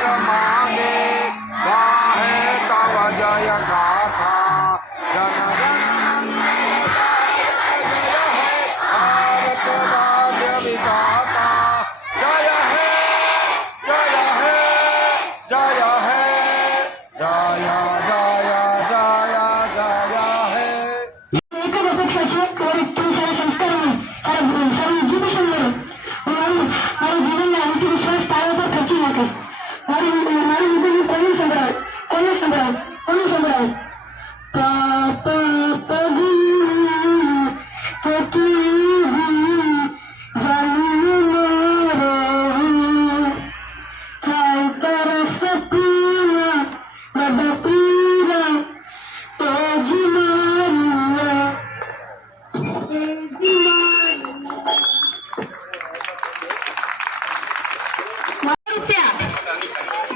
यश मांगे गाहे तव जय गाथा जन जन भारत भाग्य विधाता जय है जय है जय है जय जय जय जय है। एकच अपेक्षा છે કે तुम्ही सारे संस्कार सारे सारे एज्युकेशन મેળવો મારું જીવનના અંતિમ શ્વાસ તારા પર ખર્ચી નાખીશ મારી વિધિની કોને સંભળાવ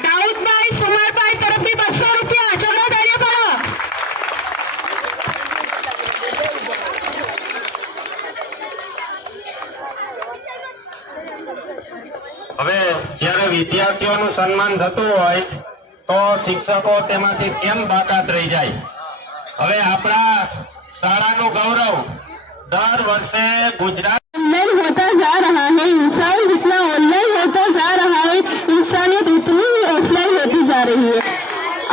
દાઉદભાઈ સુમરભાઈ તરફથી 200 રૂપિયા ચલો ધૈર્ય પાડો। હવે જ્યારે વિદ્યાર્થીઓનું સન્માન થતું હોય તો શિક્ષકો તેમાંથી કેમ બાકાત રહી જાય। હવે આપણા શાળાનું ગૌરવ દર વર્ષે ગુજરાત ऑनलाइन होता जा रहा है इंसान जितना ऑनलाइन होता जा रहा है इंसानियत उतनी ही ऑफलाइन होती जा रही है।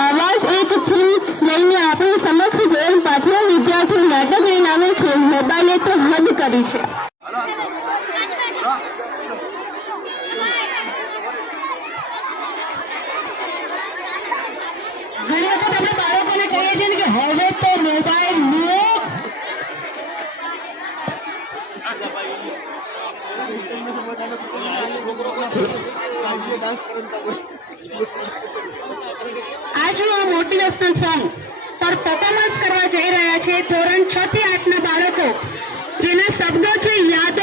आवाज एक थी લઈને આપણી સમક્ષ જોયેલ પાછળ વિદ્યાર્થી નાટક બનાવે છે મોબાઈલે તો હદ કરી છે। ઘણી વખત આપણે બાળકોને કહીએ છીએ કે હવે તો મોબાઈલ લો આજનું આ મોટિવેશનલ સોંગ પર પરફોર્મન્સ કરવા જઈ રહ્યા છે ધોરણ 6 થી 8 ના બાળકો જેના શબ્દો છે યાદ